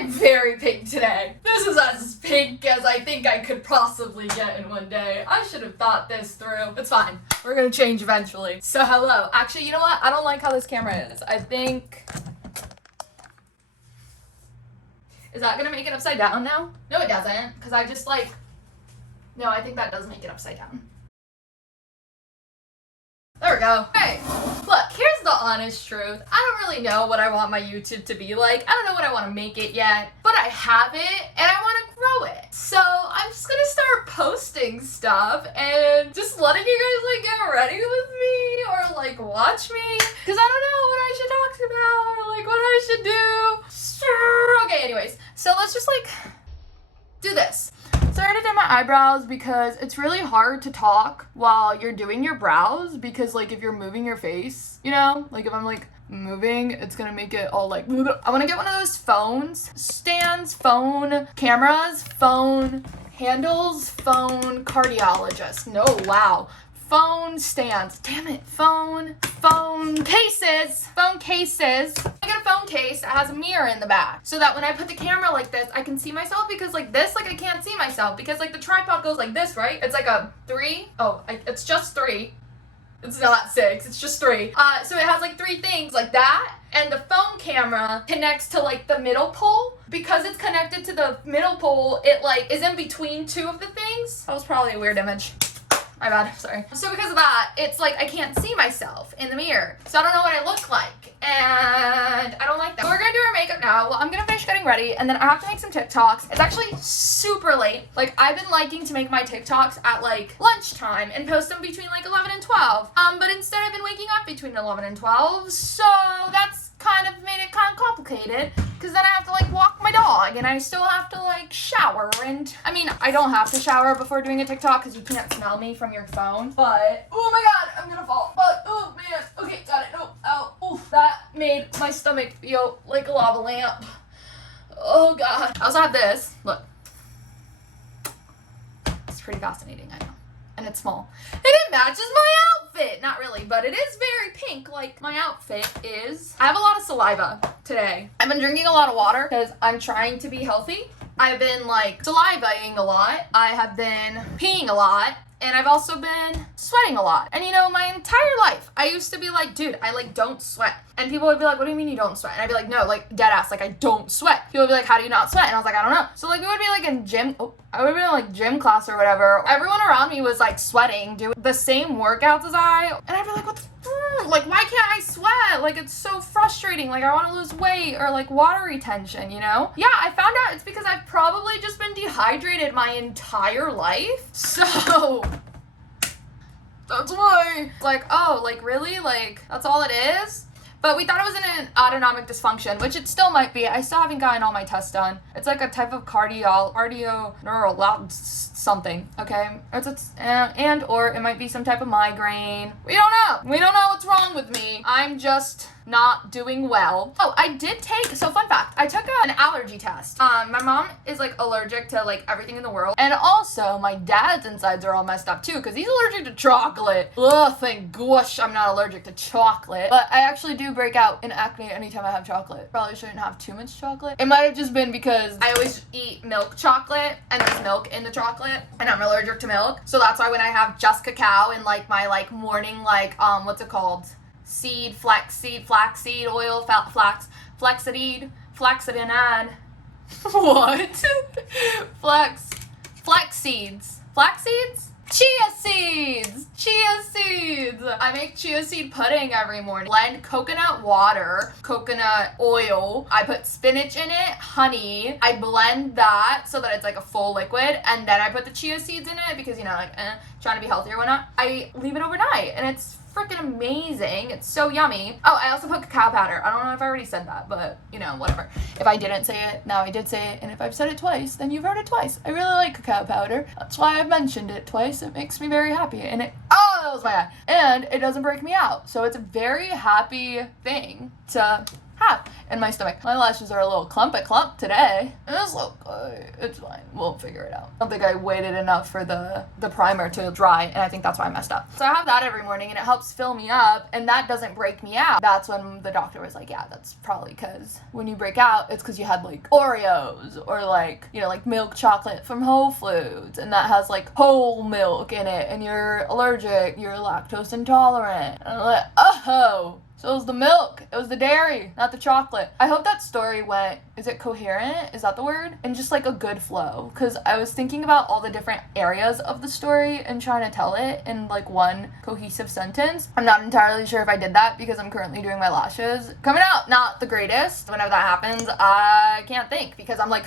I'm very pink today. This is as pink as I think I could possibly get in one day. I should have thought this through. It's fine. We're gonna change eventually. So hello. Actually, you know what? I don't like how this camera is. I think... Is that gonna make it upside down now? No, it doesn't. Because I just like... No, I think that does make it upside down. There we go. Okay, look, here's the honest truth. I don't really know what I want my YouTube to be like. I don't know what I want to make it yet, but I have it and I want to grow it. So I'm just gonna start posting stuff and just letting you guys like get ready with me or like watch me. Cause I don't know what I should talk about or like what I should do. Okay, anyways, so let's just like do this. So I already did my eyebrows because it's really hard to talk while you're doing your brows because like if you're moving your face, you know, like if I'm like moving, it's gonna make it all like, I wanna get one of those phones, stands, phone cameras, phone handles, phone cardiologist. No, wow. Phone stands. Damn it. Phone cases. I get a phone case that has a mirror in the back so that when I put the camera like this, I can see myself because like this, like I can't see myself because like the tripod goes like this, right? It's like a 3. Oh, it's just 3. It's not 6. It's just 3. So it has like 3 things like that. And the phone camera connects to like the middle pole. Because it's connected to the middle pole, it like is in between 2 of the things. That was probably a weird image. My bad, sorry. So because of that, it's like I can't see myself in the mirror. So I don't know what I look like. And I don't like that. So we're gonna do our makeup now. Well, I'm gonna finish getting ready and then I have to make some TikToks. It's actually super late. Like I've been liking to make my TikToks at like lunchtime and post them between like 11 and 12. But instead I've been waking up between 11 and 12. So that's kind of made it kind of complicated. Because then I have to like walk my dog and I still have to like shower and I mean I don't have to shower before doing a TikTok because you can't smell me from your phone, but oh my god, I'm gonna fall. But oh man, okay, got it. Oh, ow, oof, that made my stomach feel like a lava lamp. Oh god. I also have this. Look, it's pretty fascinating, I know, and it's small and it matches my outfit. Not really, but it is very pink like my outfit is. I have a lot of saliva today. I've been drinking a lot of water because I'm trying to be healthy. I've been like salivating a lot. I have been peeing a lot. And I've also been sweating a lot. And you know, my entire life, I used to be like, dude, I like don't sweat. And people would be like, what do you mean you don't sweat? And I'd be like, no, like dead ass, like I don't sweat. People would be like, how do you not sweat? And I was like, I don't know. So like we would be like in gym, I would be in like gym class or whatever. Everyone around me was like sweating, doing the same workouts as I. And I'd be like, what the like, why can't I sweat? Like, it's so frustrating. Like, I want to lose weight or, like, water retention, you know? Yeah, I found out it's because I've probably just been dehydrated my entire life. So, that's why. Like, oh, like, really? Like, that's all it is? But we thought it was an autonomic dysfunction, which it still might be. I still haven't gotten all my tests done. It's like a type of cardio-neural something, okay? And or it might be some type of migraine. We don't know. We don't know what's wrong with me. I'm just not doing well. Oh, I did take, so fun fact, I took an allergy test. My mom is like allergic to like everything in the world. And also my dad's insides are all messed up too because he's allergic to chocolate. Ugh, thank gosh I'm not allergic to chocolate. But I actually do break out in acne anytime I have chocolate. Probably shouldn't have too much chocolate. It might have just been because I always eat milk chocolate and there's milk in the chocolate and I'm allergic to milk. So that's why when I have just cacao in like my like morning like what's it called? Flaxseed oil, flaxseed. What? Flax seeds. Chia seeds. I make chia seed pudding every morning. Blend coconut water, coconut oil. I put spinach in it, honey. I blend that so that it's like a full liquid. And then I put the chia seeds in it because, you know, like, trying to be healthy or whatnot. I leave it overnight and it's freaking amazing. It's so yummy. Oh, I also put cacao powder. I don't know if I already said that, but you know, whatever. If I didn't say it, now I did say it. And if I've said it twice, then you've heard it twice. I really like cacao powder. That's why I've mentioned it twice. It makes me very happy. And that was my eye. And it doesn't break me out. So it's a very happy thing to have in my stomach. My lashes are a little clump today. It's okay. It's fine. We'll figure it out. I don't think I waited enough for the primer to dry, and I think that's why I messed up. So I have that every morning, and it helps fill me up, and that doesn't break me out. That's when the doctor was like, yeah, that's probably because when you break out, it's because you had like Oreos or like, you know, like milk chocolate from Whole Foods, and that has like whole milk in it, and you're allergic, you're lactose intolerant. And I'm like, oh. So it was the milk. It was the dairy, not the chocolate. I hope that story went, is it coherent? Is that the word? And just like a good flow. Because I was thinking about all the different areas of the story and trying to tell it in like one cohesive sentence. I'm not entirely sure if I did that because I'm currently doing my lashes. Coming out, not the greatest. Whenever that happens, I can't think because I'm like,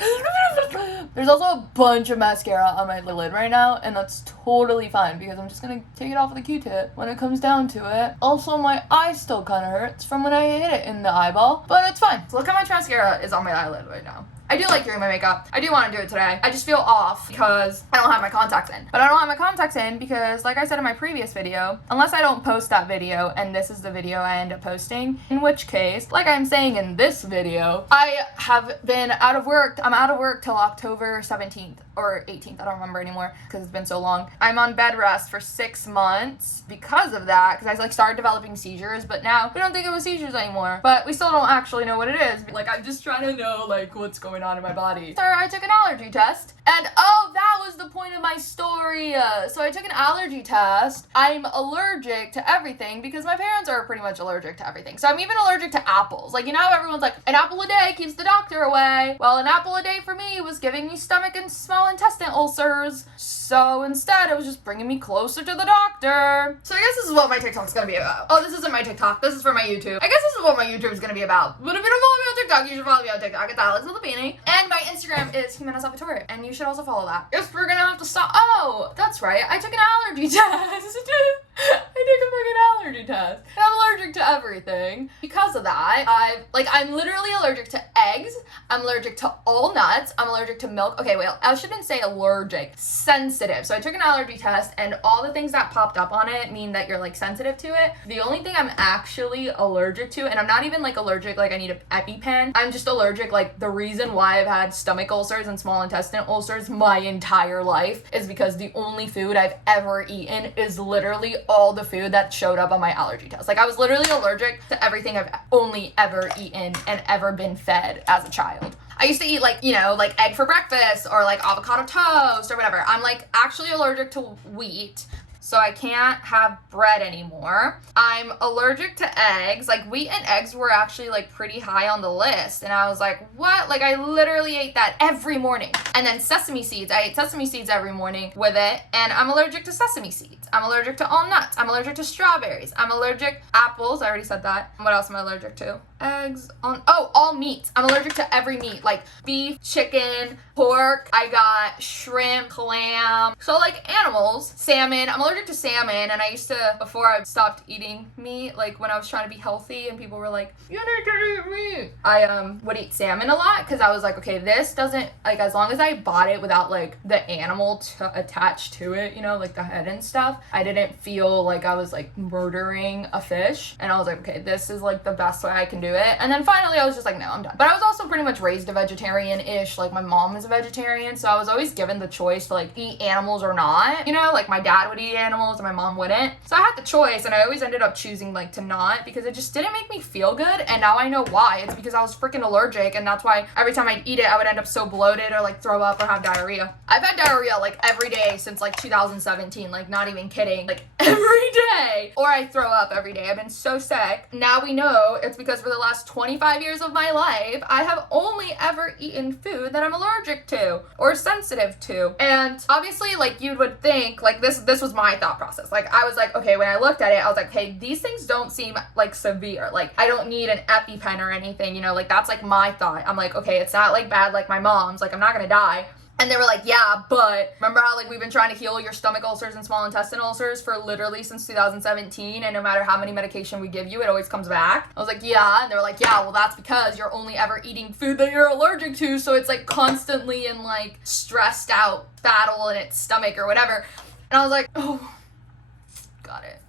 there's also a bunch of mascara on my lid right now, and that's totally fine because I'm just gonna take it off with a Q-tip when it comes down to it. Also, my eye still kind of hurts from when I hit it in the eyeball, but it's fine. So look how much mascara is on my eyelid right now. I do like doing my makeup. I do want to do it today. I just feel off because I don't have my contacts in. But I don't have my contacts in because, like I said in my previous video, unless I don't post that video and this is the video I end up posting, in which case, like I'm saying in this video, I have been out of work. I'm out of work till October 17th or 18th. I don't remember anymore because it's been so long. I'm on bed rest for 6 months because of that, because I like started developing seizures, but now we don't think it was seizures anymore. But we still don't actually know what it is. Like, I'm just trying to know like what's going on in my body. So I took an allergy test, and oh, that was the point of my story. So I took an allergy test. I'm allergic to everything because my parents are pretty much allergic to everything. So I'm even allergic to apples. Like, you know how everyone's like, an apple a day keeps the doctor away? Well, an apple a day for me was giving me stomach and small intestine ulcers. So instead, it was just bringing me closer to the doctor. So I guess this is what my TikTok's gonna be about. Oh, this isn't my TikTok. This is for my YouTube. I guess this is what my YouTube is gonna be about. But if you don't follow me on TikTok, you should follow me on TikTok. It's Alex with a beanie. And my Instagram is Jimena Salvatore. And you should also follow that. If we're gonna have to stop. Oh, that's right. I took an allergy test. I took a fucking allergy test. And I'm allergic to everything. Because of that, I'm literally allergic to eggs. I'm allergic to all nuts. I'm allergic to milk. Okay, wait, I shouldn't say allergic. Sensitive. So I took an allergy test, and all the things that popped up on it mean that you're like sensitive to it. The only thing I'm actually allergic to, and I'm not even like allergic like I need an EpiPen. I'm just allergic, like the reason why I've had stomach ulcers and small intestine ulcers my entire life is because the only food I've ever eaten is literally all the food that showed up on my allergy test. Like, I was literally allergic to everything I've only ever eaten and ever been fed as a child. I used to eat like, you know, like egg for breakfast or like avocado toast or whatever. I'm like actually allergic to wheat. So I can't have bread anymore. I'm allergic to eggs. Like, wheat and eggs were actually like pretty high on the list. And I was like, what? Like, I literally ate that every morning. And then sesame seeds. I ate sesame seeds every morning with it. And I'm allergic to sesame seeds. I'm allergic to all nuts. I'm allergic to strawberries. I'm allergic apples. I already said that. What else am I allergic to? Eggs, all meats. I'm allergic to every meat, like beef, chicken, pork. I got shrimp, clam. So like animals, salmon. I'm allergic to salmon, and I used to, before I stopped eating meat, like when I was trying to be healthy and people were like, you need to eat meat, I would eat salmon a lot because I was like, okay, this doesn't, like, as long as I bought it without like the animal attached to it, you know, like the head and stuff, I didn't feel like I was like murdering a fish. And I was like, okay, this is like the best way I can do it. And then finally I was just like, no, I'm done. But I was also pretty much raised a vegetarian-ish. Like, my mom is a vegetarian, so I was always given the choice to like eat animals or not, you know, like my dad would eat animals and my mom wouldn't. So I had the choice, and I always ended up choosing like to not, because it just didn't make me feel good. And now I know why. It's because I was freaking allergic, and that's why every time I'd eat it I would end up so bloated or like throw up or have diarrhea. I've had diarrhea like every day since like 2017, like not even kidding, like every day, or I throw up every day. I've been so sick. Now we know it's because for the last 25 years of my life I have only ever eaten food that I'm allergic to or sensitive to. And obviously, like, you would think, like, this was my thought process. Like, I was like, okay, when I looked at it I was like, okay, these things don't seem like severe, like I don't need an EpiPen or anything, you know, like that's like my thought. I'm like, okay, it's not like bad like my mom's, like I'm not gonna die. And they were like, yeah, but remember how like we've been trying to heal your stomach ulcers and small intestine ulcers for literally since 2017, and no matter how many medication we give you, it always comes back? I was like, yeah. And they were like, yeah, well, that's because you're only ever eating food that you're allergic to, so it's like constantly in like stressed out battle in its stomach or whatever. And I was like, oh, got it.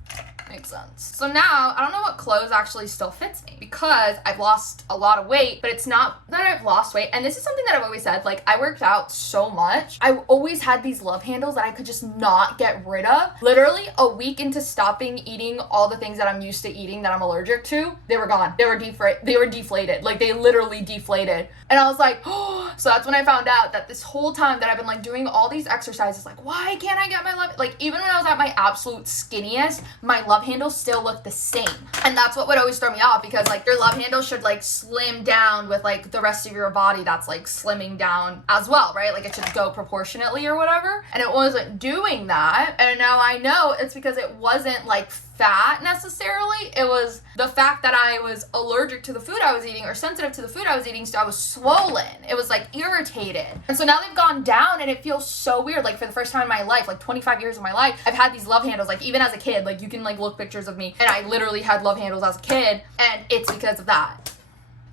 makes sense. So now I don't know what clothes actually still fits me because I've lost a lot of weight, but it's not that I've lost weight. And this is something that I've always said, like I worked out so much. I always had these love handles that I could just not get rid of. Literally a week into stopping eating all the things that I'm used to eating that I'm allergic to, they were gone. They were deflated. Like they literally deflated. And I was like, oh, so that's when I found out that this whole time that I've been like doing all these exercises, like why can't I get my love, like even when I was at my absolute skinniest, my love handles still look the same. And that's what would always throw me off, because like your love handle should like slim down with like the rest of your body that's like slimming down as well, right? Like it should go proportionately or whatever. And it wasn't doing that. And now I know it's because it wasn't like fat necessarily. It was the fact that I was allergic to the food I was eating or sensitive to the food I was eating, so I was swollen. It was like irritated. And so now they've gone down and it feels so weird. Like for the first time in my life, like 25 years of my life, I've had these love handles, like even as a kid, like you can like look pictures of me and I literally had love handles as a kid, and it's because of that.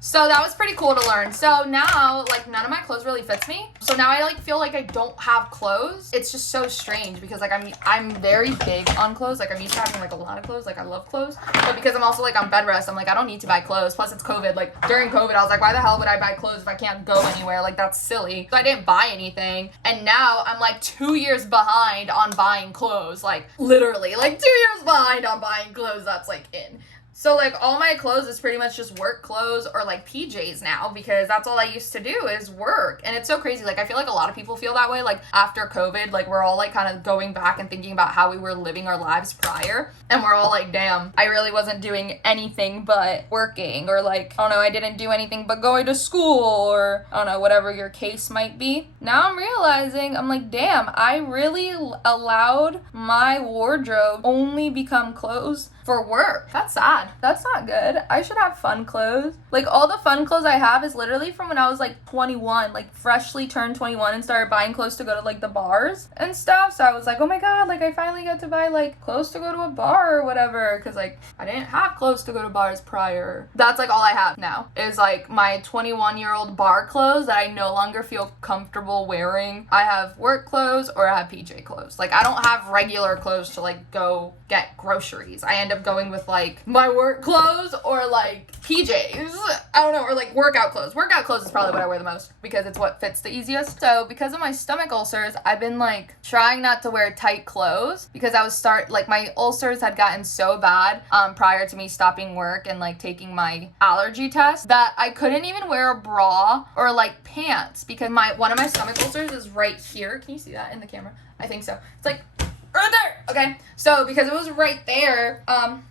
So that was pretty cool to learn. So now, like, none of my clothes really fits me. So now I, like, feel like I don't have clothes. It's just so strange because, like, I'm very big on clothes. Like, I'm used to having, like, a lot of clothes. Like, I love clothes. But because I'm also, like, on bed rest, I'm like, I don't need to buy clothes. Plus, it's COVID. Like, during COVID, I was like, why the hell would I buy clothes if I can't go anywhere? Like, that's silly. So I didn't buy anything. And now I'm, like, 2 years behind on buying clothes. Like, literally. Like, 2 years behind on buying clothes that's, like, in. So, like, all my clothes is pretty much just work clothes or, like, PJs now, because that's all I used to do is work. And it's so crazy. Like, I feel like a lot of people feel that way. Like, after COVID, like, we're all, like, kind of going back and thinking about how we were living our lives prior. And we're all like, damn, I really wasn't doing anything but working. Or, like, I don't know, I didn't do anything but going to school. Or, I don't know, whatever your case might be. Now I'm realizing, I'm like, damn, I really allowed my wardrobe only become clothes for work. That's sad. That's not good. I should have fun clothes. Like, all the fun clothes I have is literally from when I was like 21, like freshly turned 21 and started buying clothes to go to like the bars and stuff. So I was like, oh my god, like I finally got to buy like clothes to go to a bar or whatever, because like I didn't have clothes to go to bars prior. That's like all I have now is like my 21-year-old bar clothes that I no longer feel comfortable wearing. I have work clothes or I have PJ clothes. Like, I don't have regular clothes to like go get groceries. I end up going with like my work clothes or like PJs. I don't know, or like workout clothes. Workout clothes is probably what I wear the most because it's what fits the easiest. So because of my stomach ulcers, I've been like trying not to wear tight clothes because I was like my ulcers had gotten so bad prior to me stopping work and like taking my allergy test that I couldn't even wear a bra or like pants because one of my stomach ulcers is right here. Can you see that in the camera? I think so. It's like right there. Okay, so because it was right there,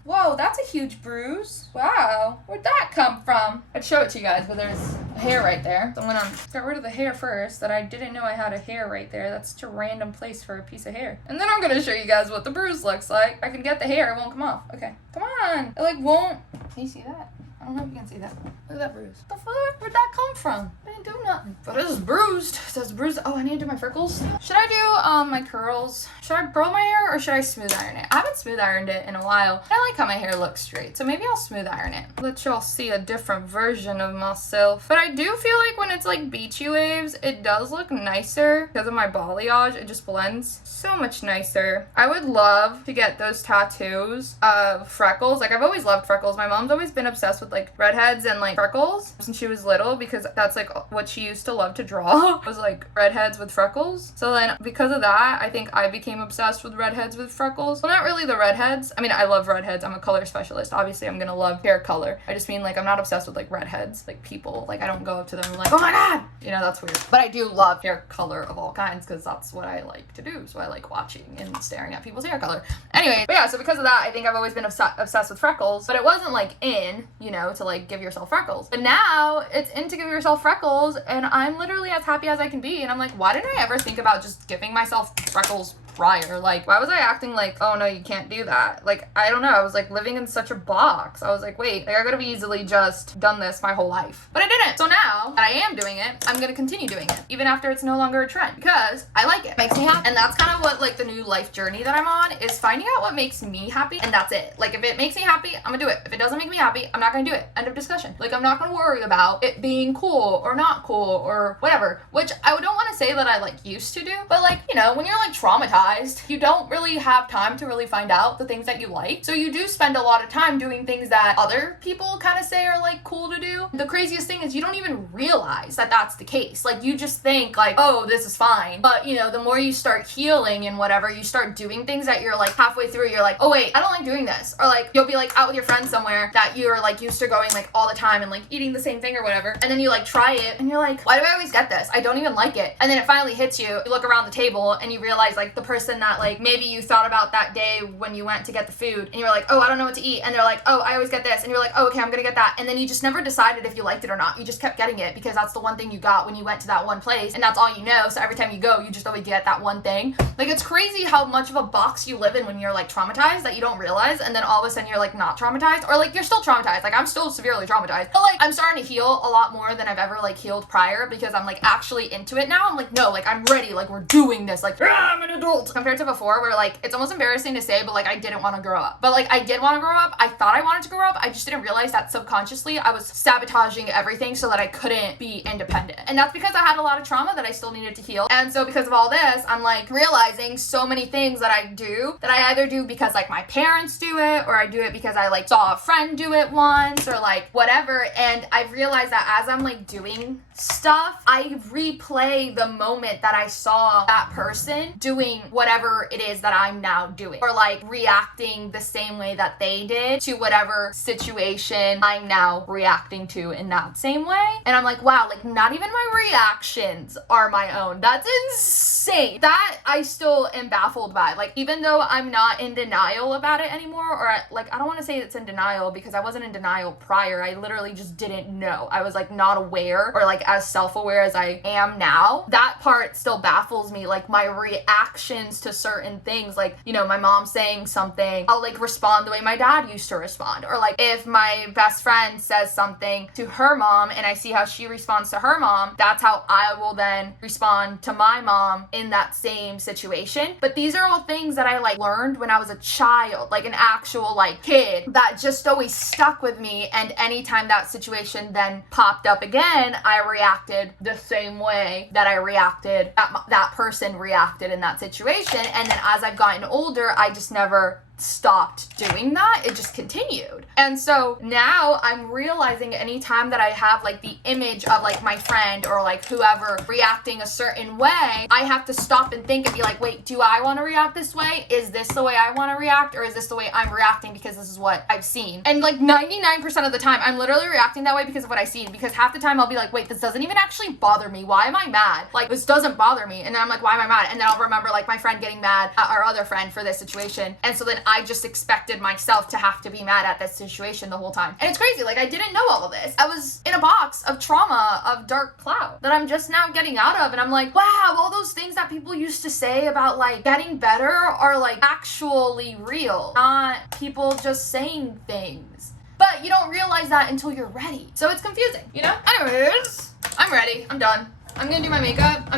whoa, that's a huge bruise. Wow, where'd that come from? I'd show it to you guys, but there's a hair right there. So I'm gonna get rid of the hair first, that I didn't know I had a hair right there. That's such a random place for a piece of hair. And then I'm gonna show you guys what the bruise looks like. I can get the hair, it won't come off. Okay, come on. It like won't. Can you see that? I don't know if you can see that. Look at that bruise. What the fuck? Where'd that come from? I didn't do nothing. But it is bruised. It says bruised. Oh, I need to do my freckles. Should I do my curls? Should I curl my hair or should I smooth iron it? I haven't smooth ironed it in a while. I like how my hair looks straight, so maybe I'll smooth iron it. Let y'all see a different version of myself. But I do feel like when it's like beachy waves, it does look nicer because of my balayage. It just blends so much nicer. I would love to get those tattoos of freckles. Like, I've always loved freckles. My mom's always been obsessed with like redheads and like freckles since she was little because that's like what she used to love to draw was like redheads with freckles. So then because of that, I think I became obsessed with redheads with freckles. Well, not really the redheads. I mean, I love redheads. I'm a color specialist. Obviously, I'm gonna love hair color. I just mean like I'm not obsessed with like redheads, like people. Like I don't go up to them and like, oh my god, you know, that's weird. But I do love hair color of all kinds because that's what I like to do. So I like watching and staring at people's hair color. Anyway, but yeah, so because of that, I think I've always been obsessed with freckles. But it wasn't like in, you know, to like give yourself freckles. But now it's in to give yourself freckles, and I'm literally as happy as I can be. And I'm like, why didn't I ever think about just giving myself freckles prior? Like, why was I acting like, oh no, you can't do that? Like, I don't know. I was like living in such a box. I was like, wait, like I could have easily just done this my whole life. But I didn't. So now that I am doing it, I'm gonna continue doing it, even after it's no longer a trend, because I like it. It makes me happy. And that's kind of what like the new life journey that I'm on is finding out what makes me happy, and that's it. Like, if it makes me happy, I'm gonna do it. If it doesn't make me happy, I'm not gonna do it. End of discussion. Like, I'm not gonna worry about it being cool or not cool or whatever, which I don't want to say that I like used to do, but like, you know, when you're like traumatized traumatized, you don't really have time to really find out the things that you like. So you do spend a lot of time doing things that other people kind of say are like cool to do. The craziest thing is you don't even realize that that's the case. Like you just think like, oh, this is fine. But you know, the more you start healing and whatever, you start doing things that you're like halfway through, you're like, oh wait, I don't like doing this. Or like you'll be like out with your friends somewhere that you're like used to going like all the time and like eating the same thing or whatever. And then you like try it and you're like, why do I always get this? I don't even like it. And then it finally hits you. You look around the table and you realize like the person that like maybe you thought about that day when you went to get the food and you're like, oh, I don't know what to eat. And they're like, oh, I always get this. And you're like, oh, okay, I'm gonna get that. And then you just never decided if you liked it or not. You just kept getting it because that's the one thing you got when you went to that one place and that's all you know. So every time you go, you just always get that one thing. Like it's crazy how much of a box you live in when you're like traumatized that you don't realize, and then all of a sudden you're like not traumatized, or like you're still traumatized. Like I'm still severely traumatized, but like I'm starting to heal a lot more than I've ever like healed prior because I'm like actually into it now. I'm like, no, like I'm ready, like we're doing this, like I'm an adult, compared to before where like it's almost embarrassing to say, but like I didn't want to grow up. But like I did want to grow up. I thought I wanted to grow up. I just didn't realize that subconsciously I was sabotaging everything so that I couldn't be independent. And that's because I had a lot of trauma that I still needed to heal. And so because of all this, I'm like realizing so many things that I do that I either do because like my parents do it, or I do it because I like saw a friend do it once, or like whatever. And I've realized that as I'm like doing stuff, I replay the moment that I saw that person doing whatever it is that I'm now doing, or like reacting the same way that they did to whatever situation I'm now reacting to in that same way. And I'm like, wow, like not even my reactions are my own. That's insane. That I still am baffled by. Like even though I'm not in denial about it anymore, or like I don't want to say it's in denial because I wasn't in denial prior. I literally just didn't know. I was like not aware or like as self-aware as I am now. That part still baffles me. Like my reactions to certain things, like, you know, my mom saying something, I'll like respond the way my dad used to respond. Or like if my best friend says something to her mom and I see how she responds to her mom, that's how I will then respond to my mom in that same situation. But these are all things that I like learned when I was a child, like an actual like kid, that just always stuck with me. And anytime that situation then popped up again, I reacted the same way that I reacted, that person reacted in that situation. And then as I've gotten older, I just never stopped doing that. It just continued. And so now I'm realizing anytime that I have like the image of like my friend or like whoever reacting a certain way, I have to stop and think and be like, wait, do I want to react this way? Is this the way I want to react? Or is this the way I'm reacting because this is what I've seen? And like 99% of the time, I'm literally reacting that way because of what I've seen. Because half the time I'll be like, wait, this doesn't even actually bother me. Why am I mad? Like this doesn't bother me. And then I'm like, why am I mad? And then I'll remember like my friend getting mad at our other friend for this situation. And so then I just expected myself to have to be mad at this situation the whole time. And it's crazy, like I didn't know all of this. I was in a box of trauma, of dark cloud that I'm just now getting out of, and I'm like, wow, all those things that people used to say about like getting better are like actually real, not people just saying things. But you don't realize that until you're ready. So it's confusing, you know? Anyways, I'm ready. I'm done. I'm gonna do my makeup.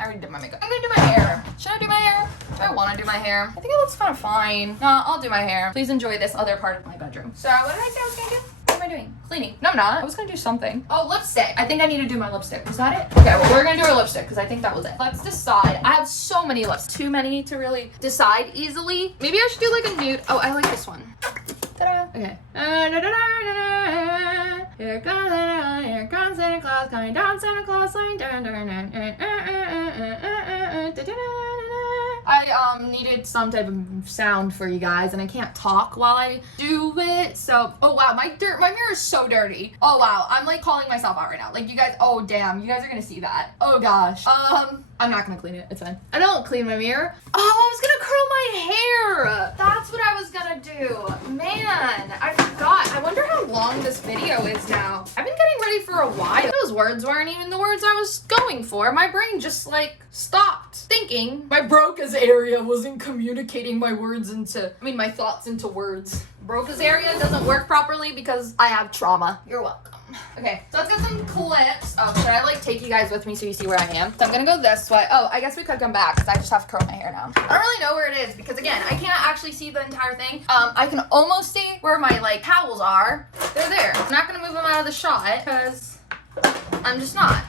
I already did my makeup. I'm gonna do my hair. Should I do my hair? Do I want to do my hair? I think it looks kind of fine. No, I'll do my hair. Please enjoy this other part of my bedroom. So what did I say I was gonna do? What am I doing? Cleaning. No, I'm not. I was gonna do something. Oh, lipstick. I think I need to do my lipstick. Was that it? Okay, well, we're gonna do our lipstick because I think that was it. Let's decide. I have so many lips. Too many to really decide easily. Maybe I should do like a nude. Oh, I like this one. Ta-da. Okay. Here comes Santa Claus, coming down Santa Claus lane. I needed some type of sound for you guys, and I can't talk while I do it. So, oh wow, my mirror is so dirty. Oh wow, I'm like calling myself out right now. Like you guys, oh damn, you guys are gonna see that. Oh gosh. I'm not gonna clean it. It's fine. I don't clean my mirror. Oh, I was gonna curl my hair. That's what I was gonna do. Man, I forgot. I wonder how long this video is now. I've been getting ready for a while. Those words weren't even the words I was going for. My brain just like stopped thinking. My Broca's area wasn't communicating my thoughts into words. Broca's area doesn't work properly because I have trauma. You're welcome. Okay, so let's get some clips. Oh, should I like take you guys with me so you see where I am? So I'm gonna go this way. Oh, I guess we could come back because I just have to curl my hair now. I don't really know where it is because again, I can't actually see the entire thing. I can almost see where my like towels are. They're there. I'm not gonna move them out of the shot because I'm just not.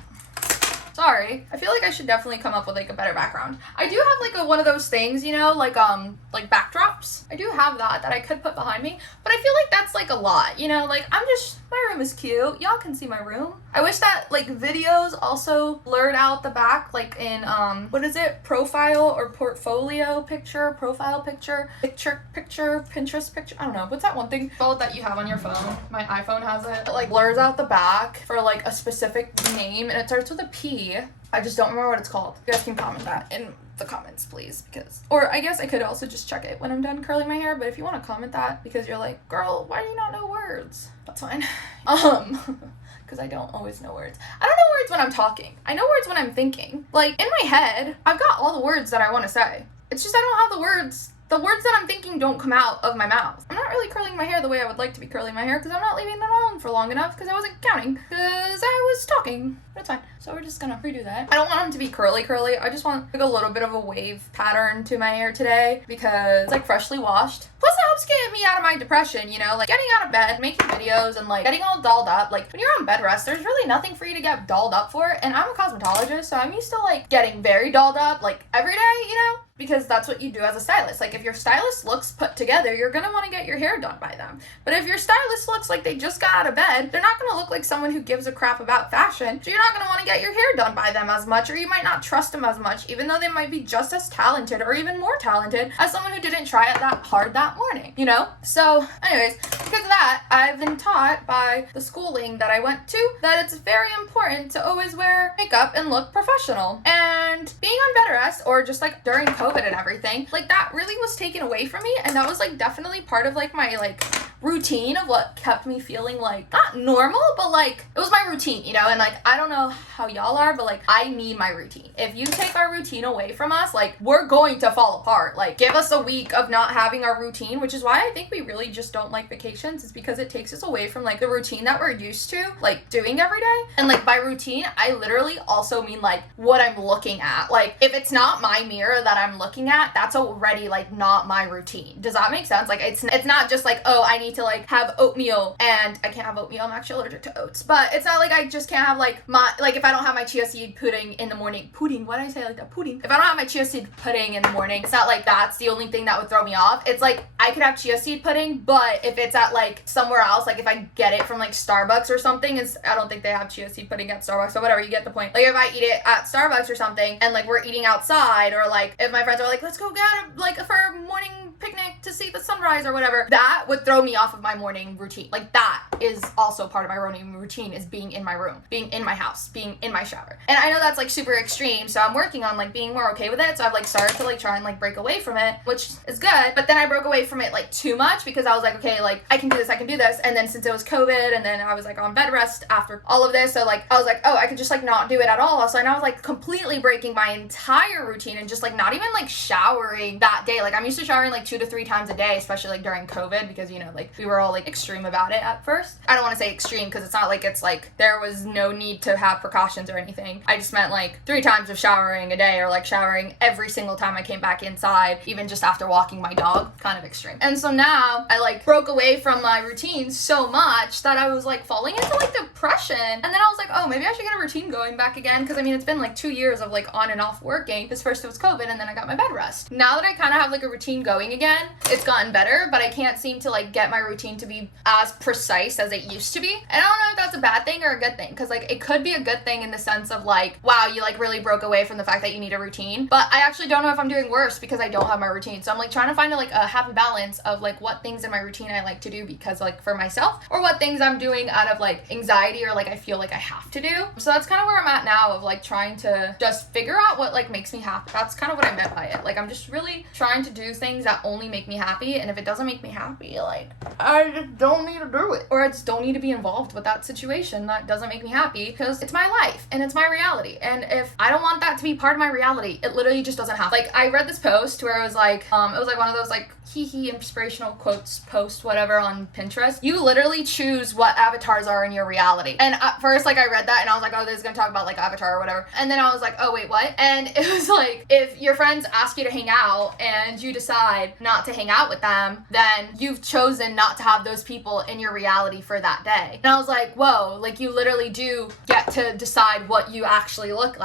So Sorry. I feel like I should definitely come up with like a better background. I do have like one of those things, you know, like backdrops. I do have that I could put behind me, but I feel like that's like a lot, you know, like my room is cute. Y'all can see my room. I wish that like videos also blurred out the back, like in what is it? Profile or portfolio picture, profile picture, Pinterest picture. I don't know. What's that one thing called that you have on your phone? My iPhone has it. It like blurs out the back for like a specific name and it starts with a P. I just don't remember what it's called. You guys can comment that in the comments, please, because, or I guess I could also just check it when I'm done curling my hair, but if you want to comment that because you're like, girl, why do you not know words? That's fine. Because I don't always know words. I don't know words when I'm talking. I know words when I'm thinking. Like, in my head, I've got all the words that I want to say. It's just I don't have the words. The words that I'm thinking don't come out of my mouth. I'm not really curling my hair the way I would like to be curling my hair because I'm not leaving it on for long enough because I wasn't counting because I was talking. That's fine. So we're just gonna redo that. I don't want them to be curly. I just want like a little bit of a wave pattern to my hair today because it's like freshly washed. Plus it helps get me out of my depression, you know, like getting out of bed, making videos and like getting all dolled up. Like when you're on bed rest, there's really nothing for you to get dolled up for. And I'm a cosmetologist, so I'm used to like getting very dolled up like every day, you know? Because that's what you do as a stylist. Like if your stylist looks put together, you're gonna wanna get your hair done by them. But if your stylist looks like they just got out of bed, they're not gonna look like someone who gives a crap about fashion. So you're not gonna wanna get your hair done by them as much, or you might not trust them as much, even though they might be just as talented or even more talented as someone who didn't try it that hard that morning, you know? So anyways, because of that, I've been taught by the schooling that I went to that it's very important to always wear makeup and look professional. And being on bed rest, or just like during COVID and everything, like that really was taken away from me, and that was like definitely part of like my like routine of what kept me feeling like not normal, but like it was my routine, you know? And like I don't know how y'all are, but like I need my routine. If you take our routine away from us, like we're going to fall apart. Like give us a week of not having our routine, which is why I think we really just don't like vacations, is because it takes us away from like the routine that we're used to like doing every day. And like by routine, I literally also mean like what I'm looking at. Like if it's not my mirror that I'm looking at, that's already like not my routine. Does that make sense? Like it's not just like, oh, I need to like have oatmeal, and I can't have oatmeal, I'm actually allergic to oats. But it's not like I just can't have like my, like if I don't have my chia seed pudding in the morning, why did I say it like that? Pudding. If I don't have my chia seed pudding in the morning, it's not like that's the only thing that would throw me off. It's like I could have chia seed pudding, but if it's at like somewhere else, like if I get it from like Starbucks or something, I don't think they have chia seed pudding at Starbucks, so whatever, you get the point. Like if I eat it at Starbucks or something and like we're eating outside, or like if my friends are like, let's go get like for a morning picnic to see the sunrise or whatever, that would throw me off of my morning routine. Like that is also part of my morning routine, is being in my room, being in my house, being in my shower. And I know that's like super extreme, so I'm working on like being more okay with it. So I've like started to like try and like break away from it, which is good. But then I broke away from it like too much because I was like, okay, like I can do this. And then since it was COVID and then I was like on bed rest after all of this, so like I was like, oh, I could just like not do it at all. So now I was like completely breaking my entire routine and just like not even like showering that day. Like I'm used to showering like 2 to 3 times a day, especially like during COVID, because you know like we were all like extreme about it at first. I don't want to say extreme because it's not like it's like there was no need to have precautions or anything. I just meant like 3 times of showering a day, or like showering every single time I came back inside, even just after walking my dog. Kind of extreme. And so now I like broke away from my routine so much that I was like falling into like depression. And then I was like, oh, maybe I should get a routine going back again, because I mean it's been like 2 years of like on and off working, because first it was COVID and then I got my bed rest. Now that I kind of have like a routine going again, it's gotten better, but I can't seem to like get my routine to be as precise as it used to be. And I don't know if that's a bad thing or a good thing, because like it could be a good thing in the sense of like, wow, you like really broke away from the fact that you need a routine. But I actually don't know if I'm doing worse because I don't have my routine. So I'm like trying to find a happy balance of like what things in my routine I like to do because like for myself, or what things I'm doing out of like anxiety or like I feel like I have to do. So that's kind of where I'm at now, of like trying to just figure out what like makes me happy. That's kind of what I meant by it. Like I'm just really trying to do things that only make me happy, and if it doesn't make me happy, like I just don't need to do it, or I just don't need to be involved with that situation that doesn't make me happy, because it's my life and it's my reality. And if I don't want that to be part of my reality, it literally just doesn't happen. Like I read this post where it was like one of those like hee inspirational quotes post, whatever, on Pinterest. You literally choose what avatars are in your reality. And at first, like, I read that and I was like, oh, this is gonna talk about like Avatar or whatever. And then I was like, oh, wait, what? And it was like, if your friends ask you to hang out and you decide not to hang out with them, then you've chosen not to have those people in your reality for that day. And I was like, whoa, like, you literally do get to decide what you actually look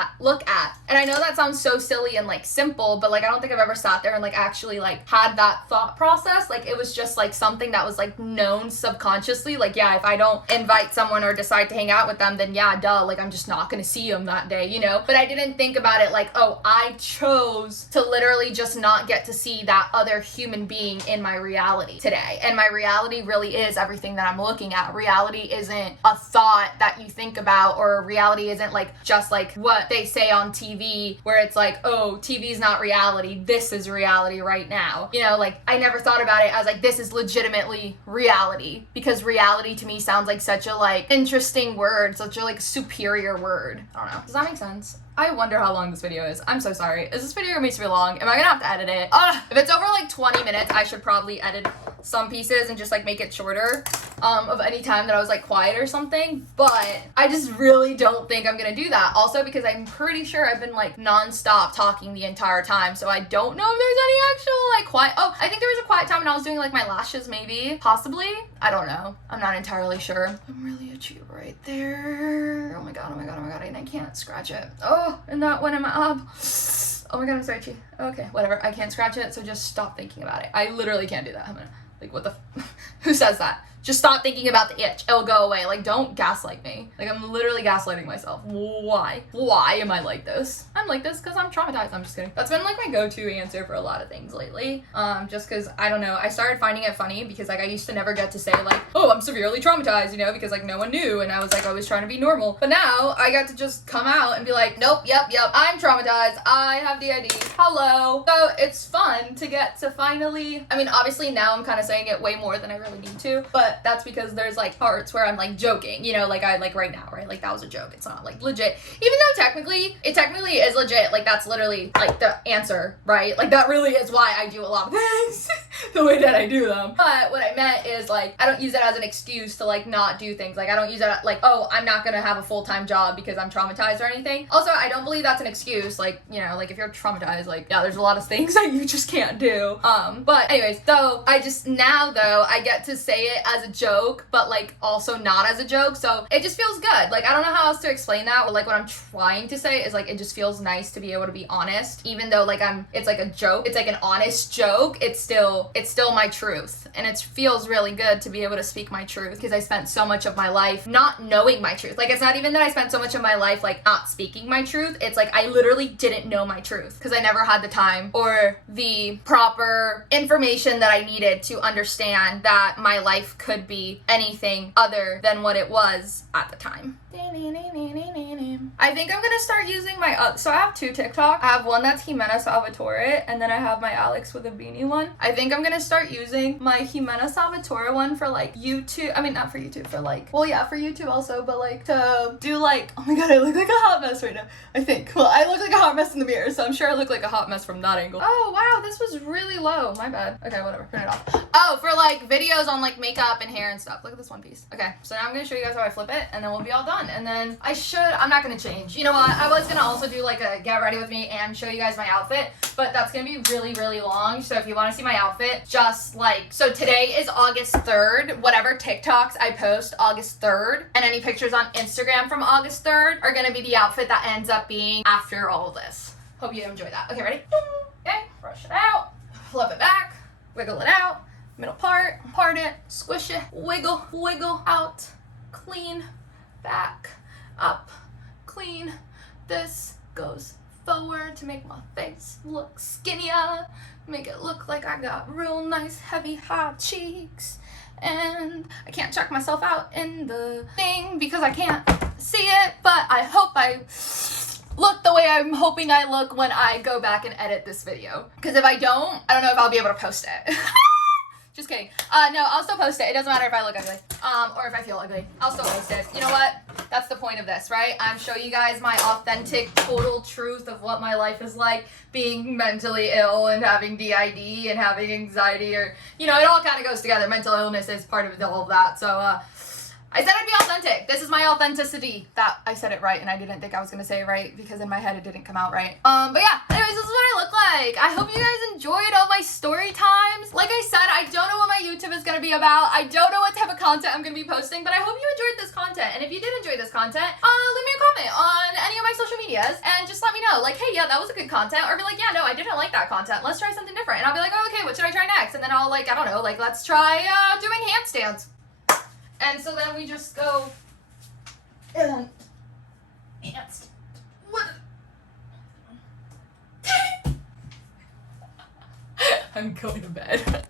at. And I know that sounds so silly and like simple, but like, I don't think I've ever sat there and like actually like had that thought process. Like, it was just like something that was like known subconsciously. Like, yeah, if I don't invite someone or decide to hang out with them, then yeah, duh, like, I'm just not gonna see them that day, you know? But I didn't think about it like, oh, I chose to literally just not get to see that other human being in my reality today. And my reality really is everything that I'm looking at. Reality isn't a thought that you think about, or reality isn't like just like what they say on TV where it's like, oh, TV's not reality, this is reality right now. You know, like, I never thought about it as like, this is legitimately reality, because reality to me sounds like such a like interesting word, such a like superior word. I don't know. Does that make sense? I wonder how long this video is. I'm so sorry. Is this video gonna be super long? Am I gonna have to edit it? If it's over like 20 minutes, I should probably edit some pieces and just like make it shorter of any time that I was like quiet or something. But I just really don't think I'm gonna do that. Also because I'm pretty sure I've been like non-stop talking the entire time. So I don't know if there's any actual like quiet. Oh, I think there was a quiet time when I was doing like my lashes, maybe. Possibly. I don't know. I'm not entirely sure. I'm really itchy right there. Oh my god, oh my god, oh my god. And I can't scratch it. Oh, and that one in my ab. Oh my god, I'm so itchy. Okay, whatever. I can't scratch it, so just stop thinking about it. I literally can't do that. I'm gonna, like, what the who says that? Just stop thinking about the itch. It'll go away. Like, don't gaslight me. Like, I'm literally gaslighting myself. Why? Why am I like this? I'm like this because I'm traumatized. I'm just kidding. That's been like my go-to answer for a lot of things lately. Just because, I don't know, I started finding it funny because like I used to never get to say like, oh, I'm severely traumatized, you know, because like no one knew, and I was like always trying to be normal. But now I got to just come out and be like, nope, yep, I'm traumatized. I have DID. Hello. So it's fun to get to finally, I mean, obviously now I'm kind of saying it way more than I really need to, but that's because there's like parts where I'm like joking, you know, like I like right now, right? Like that was a joke. It's not like legit, even though it technically is legit. Like that's literally like the answer, right? Like that really is why I do a lot of things the way that I do them. But what I meant is like, I don't use it as an excuse to like not do things. Like I don't use it like, oh, I'm not gonna have a full-time job because I'm traumatized or anything. Also, I don't believe that's an excuse. Like, you know, like if you're traumatized, like yeah, there's a lot of things that you just can't do. But anyways, so I just now though, I get to say it as a joke, but like also not as a joke, so it just feels good. Like I don't know how else to explain that, but like what I'm trying to say is like it just feels nice to be able to be honest, even though like it's like a joke, it's like an honest joke, it's still my truth, and it feels really good to be able to speak my truth because I spent so much of my life not knowing my truth. Like it's not even that I spent so much of my life like not speaking my truth, it's like I literally didn't know my truth because I never had the time or the proper information that I needed to understand that my life could be anything other than what it was at the time. I think I'm gonna start using my so I have two TikTok. I have one that's Jimena Salvatore, and then I have my Alex with a beanie one. I think I'm gonna start using my Jimena Salvatore one for like YouTube. I mean, not for YouTube, for like, well, yeah, for YouTube also, but like to do like, oh my god, I look like a hot mess right now. I think. Well, I look like a hot mess in the mirror, so I'm sure I look like a hot mess from that angle. Oh wow, this was really low. My bad. Okay, whatever. Turn it off. Oh, for like videos on like makeup and hair and stuff. Look at this one piece. Okay, so now I'm gonna show you guys how I flip it, and then we'll be all done. And then I'm not gonna change. You know what? I was gonna also do like a get ready with me and show you guys my outfit, but that's gonna be really, really long. So if you wanna see my outfit, just like, so today is August 3rd. Whatever TikToks I post August 3rd, and any pictures on Instagram from August 3rd are gonna be the outfit that ends up being after all of this. Hope you enjoy that. Okay, ready? Okay, brush it out, flip it back, wiggle it out, middle part it, squish it, wiggle out, clean, back, up, clean. This goes forward to make my face look skinnier, make it look like I got real nice heavy high cheeks. And I can't check myself out in the thing because I can't see it, but I hope I look the way I'm hoping I look when I go back and edit this video, because if I don't know if I'll be able to post it. Just kidding. No, I'll still post it. It doesn't matter if I look ugly, or if I feel ugly. I'll still post it. You know what? That's the point of this, right? I'm showing you guys my authentic, total truth of what my life is like, being mentally ill and having DID and having anxiety, or, you know, it all kind of goes together. Mental illness is part of all of that. So, I said I'd be authentic. This is my authenticity. That I said it right, and I didn't think I was gonna say it right because in my head it didn't come out right. But yeah, anyways, this is what I look like. I hope you guys enjoyed all my story times. Like I said, I don't know what my YouTube is gonna be about. I don't know what type of content I'm gonna be posting, but I hope you enjoyed this content. And if you did enjoy this content, leave me a comment on any of my social medias and just let me know, like, hey, yeah, that was a good content, or be like, yeah, no, I didn't like that content. Let's try something different. And I'll be like, oh, okay, what should I try next? And then I'll, like, I don't know, like, let's try doing handstands. And so then we just go and what? I'm going to bed.